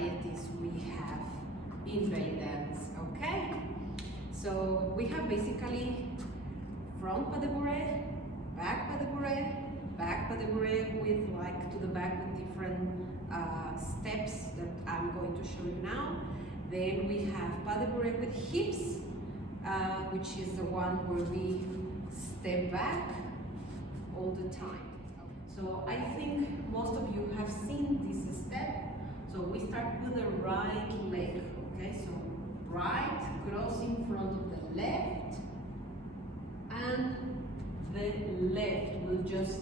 varieties we have in belly dance, okay? So we have basically front pas de bourrée, back pas de bourrée, back pas de bourrée with like to the back with different steps that I'm going to show you now. Then we have pas de bourrée with hips, which is the one where we step back all the time. So I think most of you have seen this step. So we start with the right leg, okay? So right cross in front of the left, and the left will just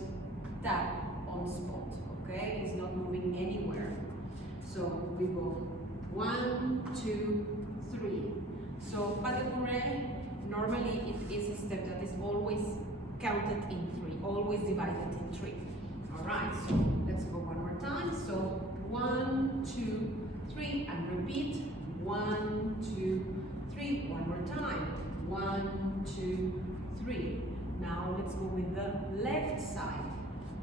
tap on spot, okay? It's not moving anywhere. So we go 1, 2, 3. So pas de bourrée, normally it is a step that is always counted in 3, always divided in 3. All right, so let's go one more time. So 1, 2, 3, and repeat. 1, 2, 3. One more time. 1, 2, 3. Now let's go with the left side.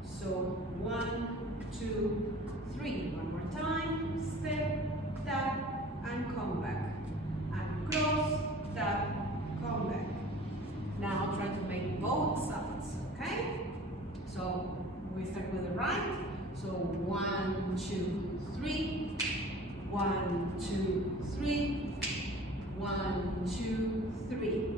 So 1, 2, 3. One more time. Step, tap, and come back. And cross, tap, come back. Now try to make both sides, okay? So we start with the right. So 1, 2, 3. 1, 2, 3. 1, 2, 3.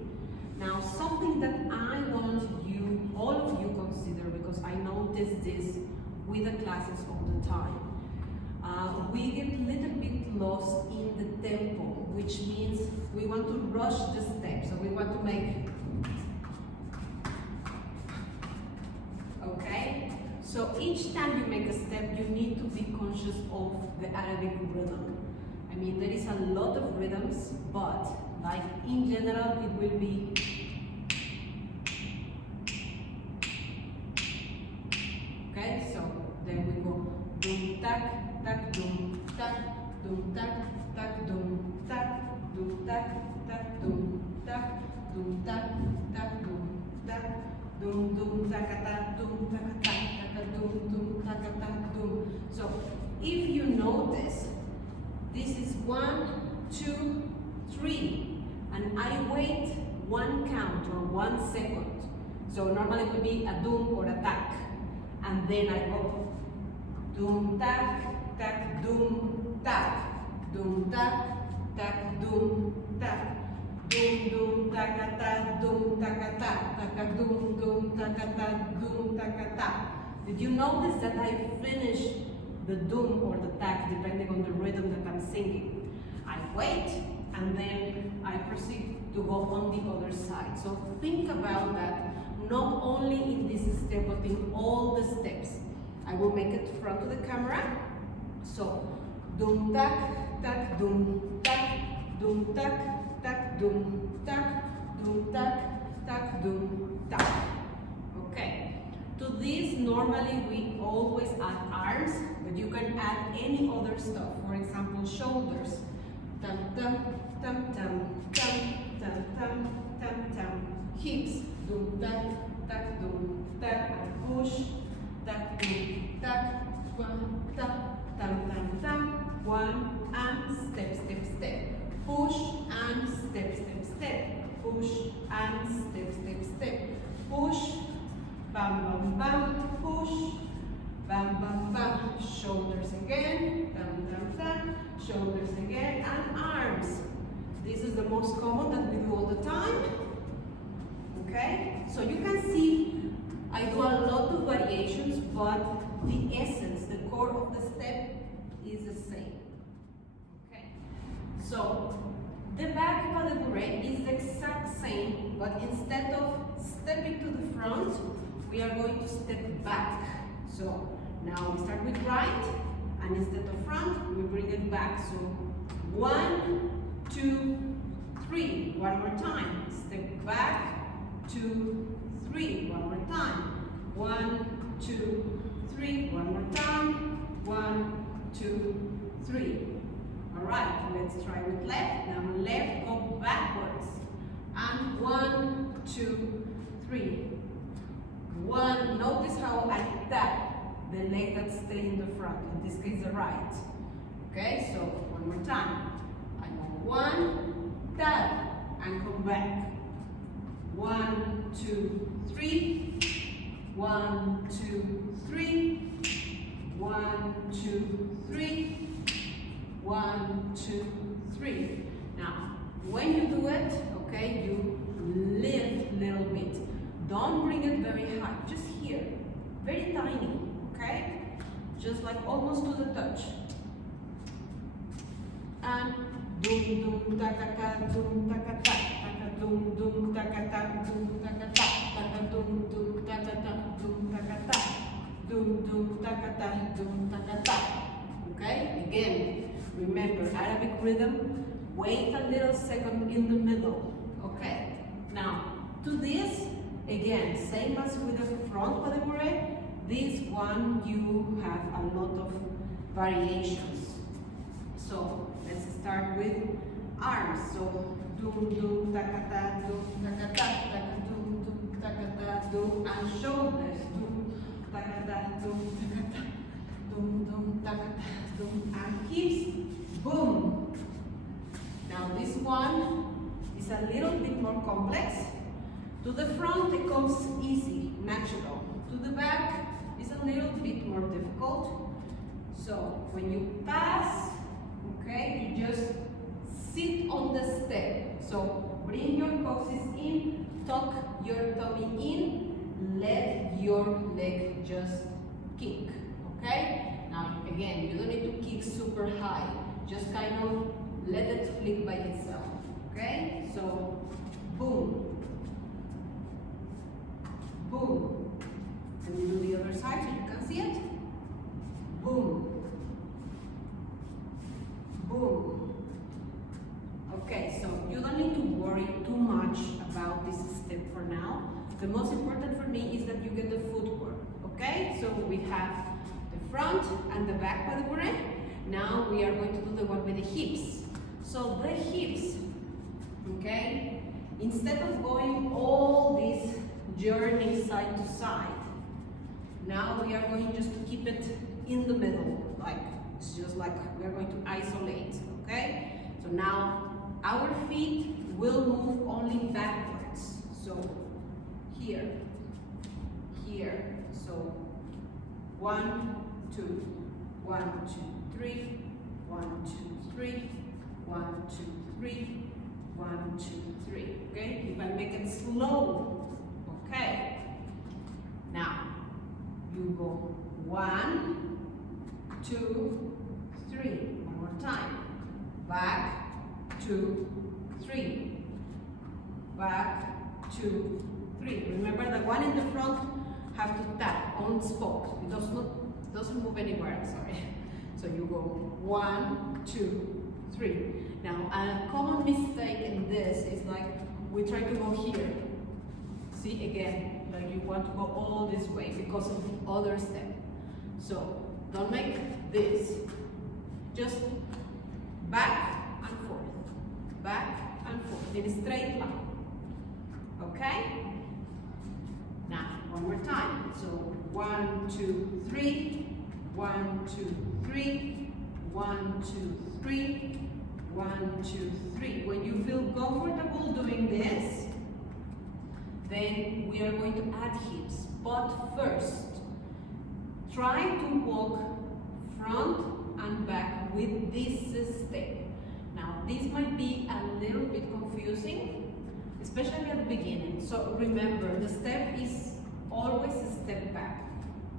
Now something that I want you, all of you, consider, because I notice this with the classes all the time. We get a little bit lost in the tempo, which means we want to rush the steps. So we want to make, okay? So each time you make a step, you need to be conscious of the Arabic rhythm. I mean, there is a lot of rhythms, but like in general, it will be okay. So then we go dum tak tak dum tak dum tak tak dum tak dum tak tak dum tak dum tak tak dum tak dum dum takata dum takata dum dum takata dum. So if you notice, this is 1, 2, 3, and I wait 1 count or 1 second. So normally it would be a dum or a tak, and then I go dum tak tak dum tak dum tak tak dum tak dum dum takata dum takata taka dum dum takata dum takata. Did you notice that I finished the dum or the tak depending on the rhythm that I'm singing? I wait and then I proceed to go on the other side. So think about that, not only in this step but in all the steps. I will make it front of the camera. So dum tak tak dum tak dum tak tak dum tak dum tak tak dum tak. Okay. To this, normally we always add arms, but you can add any other stuff. For example, shoulders. Tam tam tam tam tam tam tam tam tam. Hips. Dum tak tak dum tak. Push. Tak dum tak. One tak tam tam tam. One and step step step. Push and step step step. Push and step step step. Push. Bam, bam, bam, push, bam, bam, bam, shoulders again, dum, dum, dum, shoulders again, and arms. This is the most common that we do all the time, okay? So you can see I do a lot of variations, but the essence, the core of the step is the same, okay? So the back pas de bourrée is the exact same, but instead of stepping to the front, we are going to step back. So now we start with right, and instead of front, we bring it back. So 1, 2, 3. One more time. Step back, 2, 3. One more time. 1, 2, 3. One more time. 1, 2, 3. All right. Let's try with left. Now left, go backwards. And 1, 2, 3. One, notice how I tap the leg that stays in the front, in this case the right. Okay, so one more time. I go one, tap, and come back. 1, 2, 3. 1, 2, 3. 1, 2, 3. 1, 2, 3. Now, when you do it, okay, you lift a little bit. Don't bring it very high, just here, very tiny, okay? Just like almost to the touch. And dum dum taka ta dum taka ta taka dum dum taka ta dum taka ta taka dum dum taka ta dum taka ta dum dum taka ta dum taka ta. Okay? Again, remember Arabic rhythm. Wait a little second in the middle. Okay. Now to this, again, same as with the front pas de bourrée. This one you have a lot of variations. So let's start with arms. So dum dum taka ta dum taka ta taka dum dum taka ta dum, and shoulders dum taka ta dum taka ta dum dum taka ta dum, and hips boom. Now this one is a little bit more complex. To the front it comes easy, natural. To the back is a little bit more difficult. So when you pass, okay, you just sit on the step. So bring your coccyx in, tuck your tummy in, let your leg just kick, okay? Now again, you don't need to kick super high, just kind of let it flick by itself, okay? So boom, boom. And you do the other side so you can see it. Boom, boom. Okay, so you don't need to worry too much about this step for now. The most important for me is that you get the footwork, okay? So we have the front and the back pas de bourrée. Now we are going to do the one with the hips. So the hips, okay? Instead of going all this journey side to side, now we are going just to keep it in the middle, like it's just like we are going to isolate, okay? So now our feet will move only backwards. So here, here. So 1, 2, 1, 2, 3, 1, 2, 3, 1, 2, 3, 1, 2, 3. Okay? If I make it slow, okay. Now you go 1, 2, 3. One more time. Back, 2, 3. Back, 2, 3. Remember the one in the front have to tap on spot. It doesn't move anywhere, sorry. So you go 1, 2, 3. Now a common mistake in this is like we try to go here. See again, like you want to go all this way because of the other step. So don't make this. Just back and forth. Back and forth in a straight line. Okay? Now, one more time. So 1, 2, 3. 1, 2, 3. 1, 2, 3. 1, 2, 3. When you feel comfortable doing this, then we are going to add hips. But first, try to walk front and back with this step. Now, this might be a little bit confusing, especially at the beginning. So remember, the step is always a step back.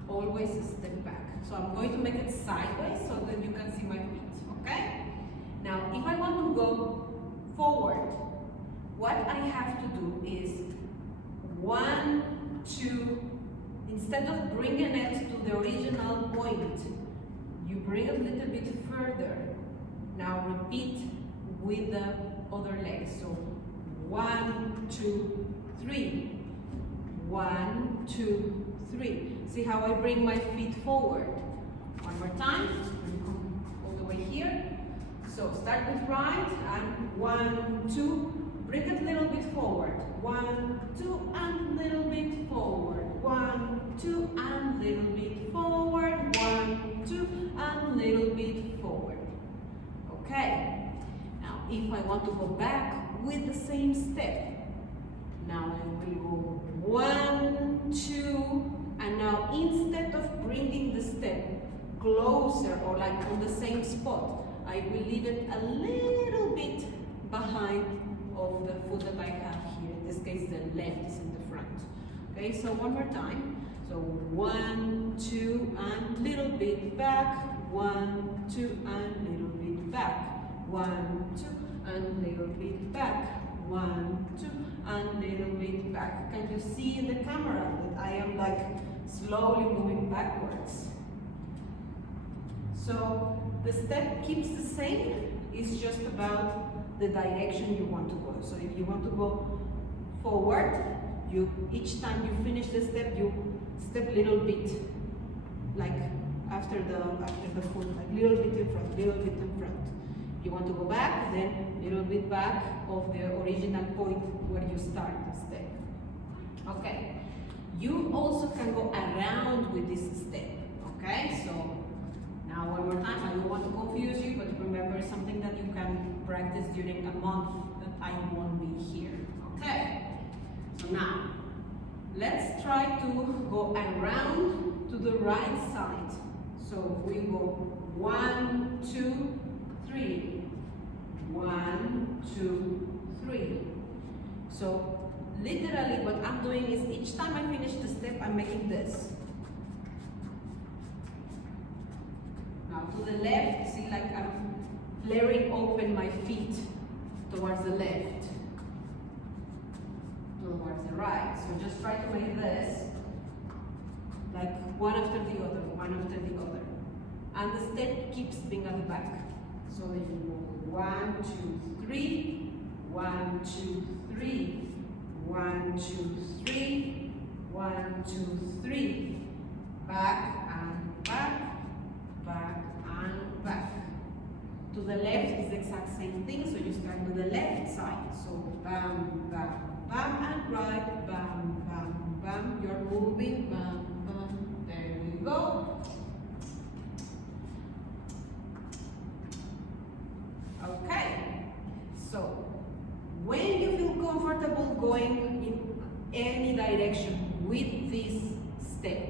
Always a step back. So I'm going to make it sideways so that you can see my feet, okay? Now, if I want to go forward, what I have to do is 1, 2, instead of bringing it to the original point, you bring it a little bit further. Now repeat with the other leg. So 1, 2, 3. 1, 2, 3. See how I bring my feet forward? One more time. Come all the way here. So start with right and 1, 2. Bring it a little bit forward. 1, 2, and little bit forward. 1, 2, and little bit forward. 1, 2, and little bit forward. Okay. Now, if I want to go back with the same step, now I will go 1, 2, and now instead of bringing the step closer or like on the same spot, I will leave it a little bit behind of the foot that I have here. In this case, the left is in the front. Okay, so one more time. So 1, 2, and little bit back. 1, 2, and little bit back. 1, 2, and little bit back. 1, 2, and little bit back. Can you see in the camera that I am like slowly moving backwards? So the step keeps the same. It's just about the direction you want to go. So if you want to go forward, each time you finish the step, you step little bit, like after the foot, like little bit in front, little bit in front. You want to go back, then little bit back of the original point where you start the step. Okay. You also can go around with this step. Okay. So now one more time. I don't want to confuse you, but remember something that you can practice during a month that I won't be here. Okay. So now let's try to go around to the right side. So we go 1, 2, 3. 1, 2, 3. So literally what I'm doing is each time I finish the step, I'm making this. Now to the left, see, like I'm flaring open my feet towards the left, towards the right. So just try to make this like one after the other, one after the other. And the step keeps being at the back. So then you go 1, 2, 3, 1, 2, 3, 1, 2, 3, 1, 2, 3, back and back, back and back. To the left is the exact same thing, so you start with the left side. So bam, bam, bam, and right, bam, bam, bam. You're moving, bam, bam. There we go. Okay, so when you feel comfortable going in any direction with this step,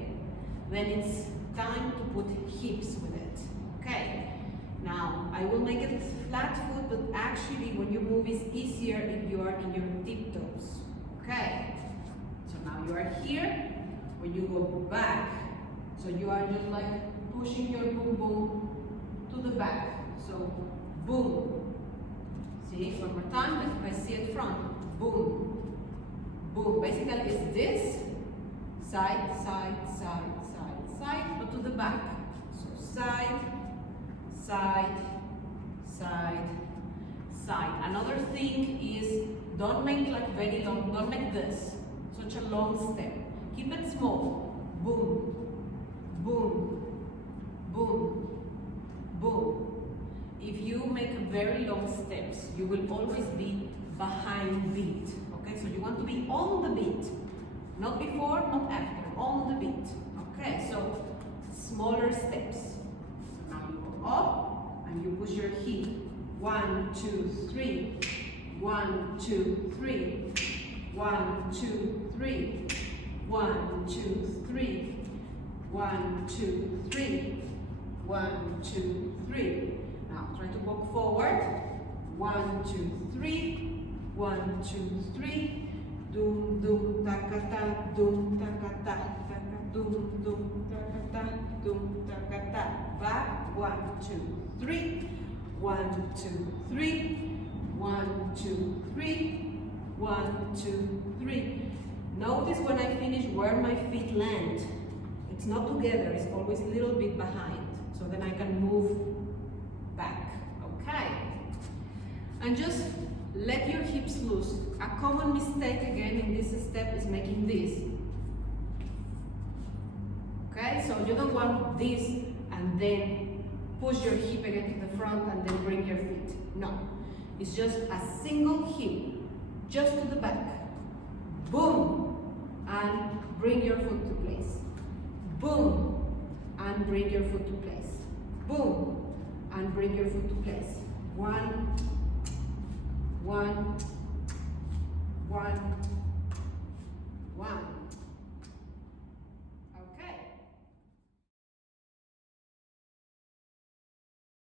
then it's time to put hips with it. Okay, now I will make it flat foot, but actually when you move it's easier if you are in your tiptoes. Okay, so now you are here. When you go back, so you are just like pushing your boom boom to the back. So boom. See, one more time, like if I see it front, boom, boom. Basically it's this, side, side, side, side, side, but to the back. So side, side, side, side. Another thing is don't make like very long, don't make this, such a long step. Keep it small. Boom, boom, boom, boom. If you make very long steps, you will always be behind beat. Okay, so you want to be on the beat. Not before, not after, on the beat. Okay, so smaller steps. So now you go up and you push your hip. 1, 2, 3. 1, 2, 3. 1, 2, 3. 1, 2, 3. 1, 2, 3. 1, 2, 3. Now try to walk forward. 1, 2, 3. 1, 2, 3. Dum dum takata, dum takata, dum dum takata, dum takata. Back. 1, 2, 3. 1, 2, 3. 1, 2, 3. 1, 2, 3. Notice when I finish where my feet land. It's not together, it's always a little bit behind. So then I can move back. Okay? And just let your hips loose. A common mistake again in this step is making this. Okay? So you don't want this and then push your hip again to the front and then bring your feet. No. It's just a single hip, just to the back. Boom! And bring your foot to place. Boom! And bring your foot to place. Boom! And bring your foot to place.